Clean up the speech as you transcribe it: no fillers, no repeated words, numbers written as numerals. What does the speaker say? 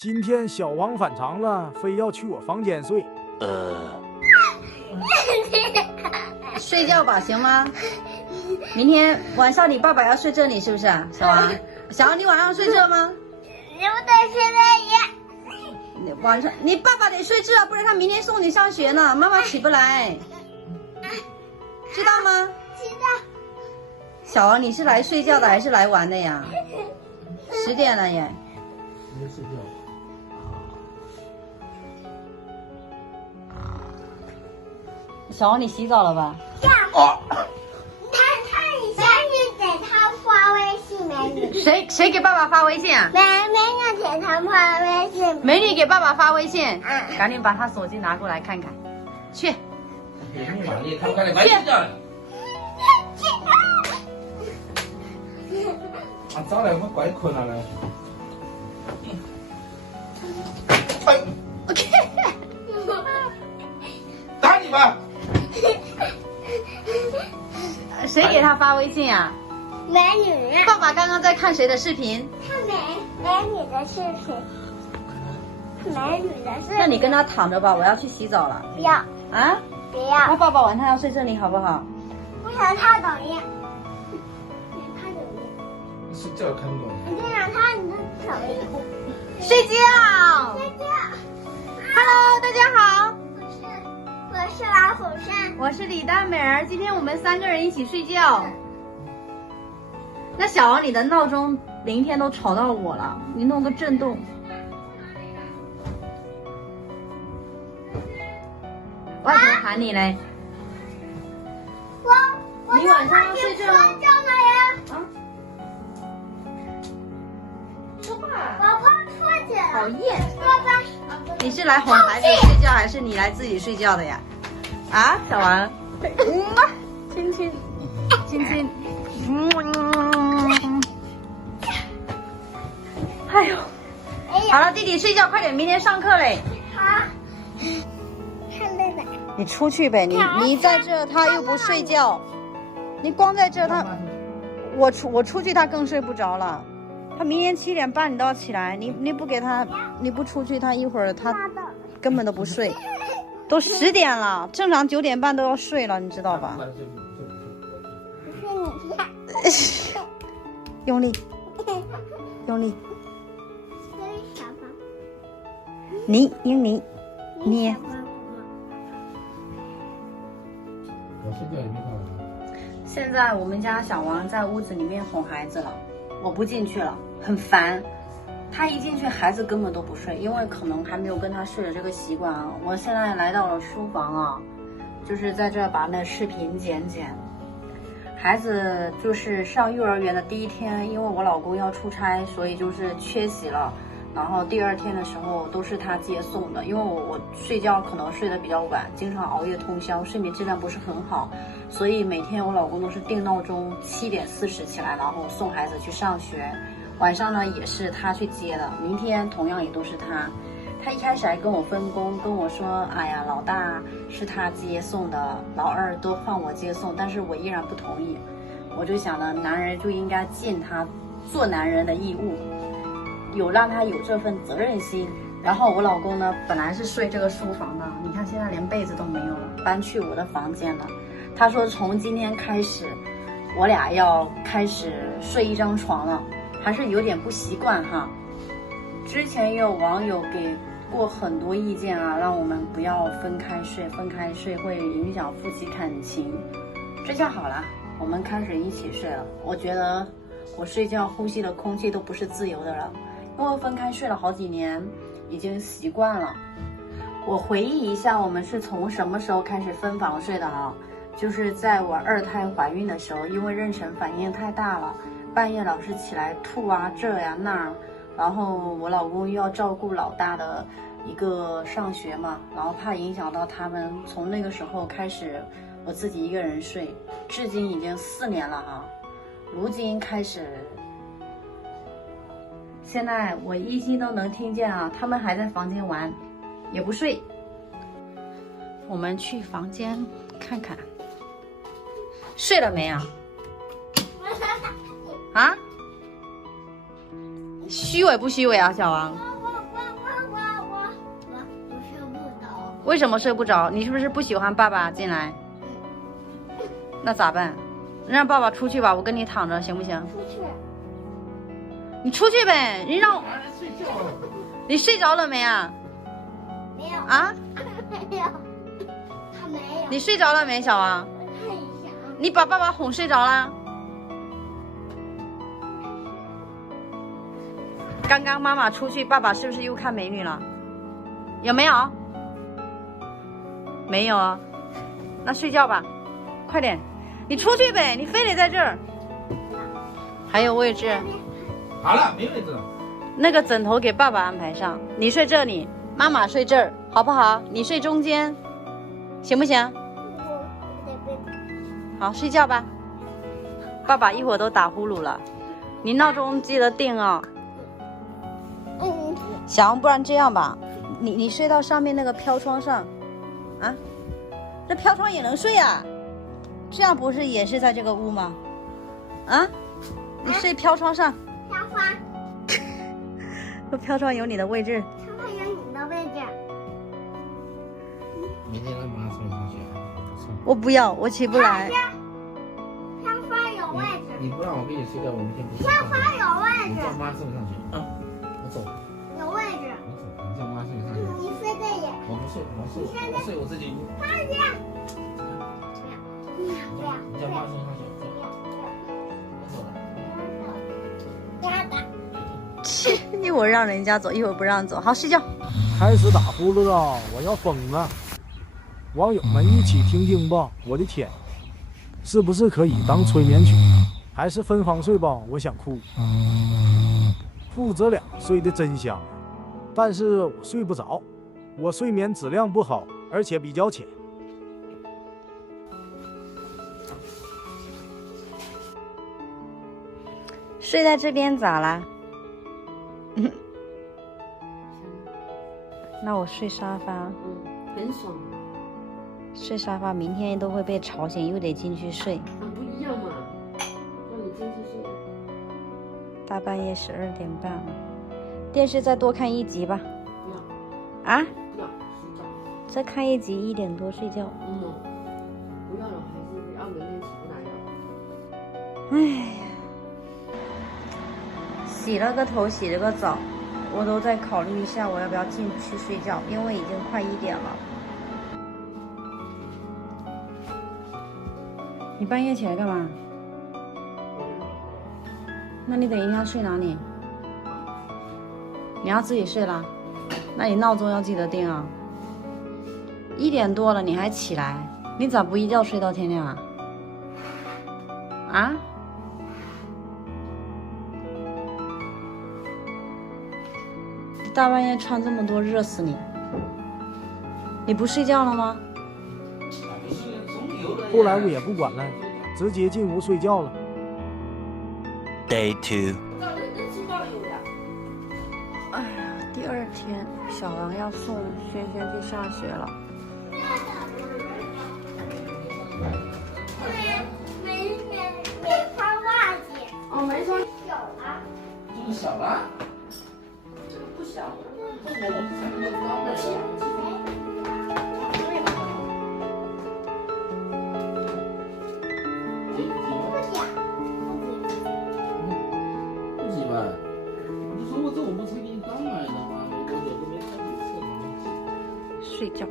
今天小王反常了，非要去我房间睡。睡觉吧，行吗？明天晚上你爸爸要睡这里，是不是啊，小王？小王，你晚上睡这吗？你不得睡这里？晚上你爸爸得睡这，不然他明天送你上学呢，妈妈起不来，知道吗？知道。小王，你是来睡觉的还是来玩的呀？10点了耶。没睡觉。小王，你洗澡了吧？他你下去给他发微信美女。谁给爸爸发微信啊？美女给他发微信。美女给爸爸发微信，嗯赶紧把他手机拿过来看看，去。给密码你看不看你白睡觉了？啊，早来我怪困了嘞。哎， OK。打你吧！谁给他发微信啊？美女啊，爸爸刚刚在看谁的视频？看美女的视频。美女的视频。那你跟他躺着吧，我要去洗澡了。不要啊？不要，那爸爸晚上要睡这里好不好？不想看抖音。看抖音。睡觉看不懂。你就想看你的抖音。睡觉。睡觉。 Hello， 大家好，我是老虎山。我是李大美儿，今天我们3个人一起睡觉。那小王，你的闹钟明天都吵到我了，你弄个震动。外婆喊你嘞。我你晚上要睡这吗？觉了呀。啊？说话。宝宝出去了。讨厌。爸爸。你是来哄孩子睡觉，还是你来自己睡觉的呀？啊，小王，亲亲，亲亲，哎呦，好了，弟弟睡觉，快点，明天上课嘞。好。看妹妹。你出去呗，你在这，他又不睡觉，你光在这，我出去，他更睡不着了。他明天7点半你都要起来，你不给他，你不出去，他一会儿他根本都不睡，都10点了，正常9点半都要睡了，你知道吧？不是你呀。用力，用力，这是小宝。你用力，捏。我睡觉也没看完。现在我们家小王在屋子里面哄孩子了，我不进去了，很烦。他一进去，孩子根本都不睡，因为可能还没有跟他睡的这个习惯啊。我现在来到了书房啊，就是在这把那视频剪。孩子就是上幼儿园的第1天，因为我老公要出差，所以就是缺席了。然后第2天的时候都是他接送的，因为我睡觉可能睡得比较晚，经常熬夜通宵，睡眠质量不是很好，所以每天我老公都是定闹钟7点40起来，然后送孩子去上学。晚上呢也是他去接的，明天同样也都是他。他一开始还跟我分工，跟我说，哎呀，老大是他接送的，老2都换我接送，但是我依然不同意。我就想呢，男人就应该尽他做男人的义务，让他有这份责任心。然后我老公呢，本来是睡这个书房的，你看现在连被子都没有了，搬去我的房间了。他说从今天开始，我俩要开始睡一张床了，还是有点不习惯哈。之前也有网友给过很多意见啊，让我们不要分开睡，分开睡会影响夫妻感情。这下好了，我们开始一起睡了。我觉得我睡觉呼吸的空气都不是自由的了，因为分开睡了好几年，已经习惯了。我回忆一下，我们是从什么时候开始分房睡的啊？就是在我2胎怀孕的时候，因为妊娠反应太大了，半夜老是起来吐啊，这呀那儿，然后我老公又要照顾老大的一个上学嘛，然后怕影响到他们，从那个时候开始，我自己一个人睡，至今已经4年了哈。如今开始，现在我依稀都能听见啊，他们还在房间玩，也不睡。我们去房间看看，睡了没啊？啊？虚伪不虚伪啊，小王？为什么睡不着？你是不是不喜欢爸爸进来？那咋办？让爸爸出去吧，我跟你躺着行不行？出去。你出去呗，你让我。睡觉了。你睡着了没啊？没有。啊？没有。他没有。你睡着了没，小王？我看一下啊。你把爸爸哄睡着啦？刚刚妈妈出去，爸爸是不是又看美女了？有没有？没有啊。那睡觉吧，快点，你出去呗，你非得在这儿。还有位置。好了，没位置了。那个枕头给爸爸安排上，你睡这里，妈妈睡这儿，好不好？你睡中间，行不行？好，睡觉吧。爸爸一会儿都打呼噜了，你闹钟记得定哦。小王，不然这样吧，你睡到上面那个飘窗上，啊，这飘窗也能睡啊？这样不是也是在这个屋吗？啊，你睡飘窗上。飘花。飘窗有你的位置。飘花有你的位置。明天让妈送你上学啊。我不要，我起不来。飘花有位置。你不让我跟你睡觉，我明天不飘花有位置。你叫妈送你上学啊！我走。有位置。我走，你叫妈送你上学。你睡这里。我不睡，我睡我自己屋。快点。不要。你叫妈送你上学。我走了。切，一会儿让人家走，一会儿不让走。好，睡觉。开始打呼噜了，我要疯了。网友们一起听听吧，我的天，是不是可以当催眠曲？还是分房睡吧，我想哭。父子俩睡得真香，但是我睡不着，我睡眠质量不好，而且比较浅。睡在这边咋啦？那我睡沙发。很爽。睡沙发，明天都会被吵醒，又得进去睡。不一样嘛，让你进去睡。大半夜12点半了，电视再多看一集吧。不要。啊？不要睡觉。再看一集1点多睡觉。不要了，还是要明天起不来了。哎呀，洗了个头，洗了个澡，我都在考虑一下我要不要进去睡觉，因为已经快1点了。你半夜起来干嘛？那你等一下睡哪里？你要自己睡啦？那你闹钟要记得定啊。1点多了你还起来，你咋不一觉睡到天亮啊？啊？大半夜穿这么多，热死你！你不睡觉了吗？后来我也不管了，直接进屋睡觉了。Day 2。哎呀，第2天，小王要送轩轩去上学了。没穿袜子。哦，没穿。小了。这个小了。这个不小了。这我才没刚买的。不挤吧？你说我这我不是给你刚买的吗？我有个没看你测的。睡觉。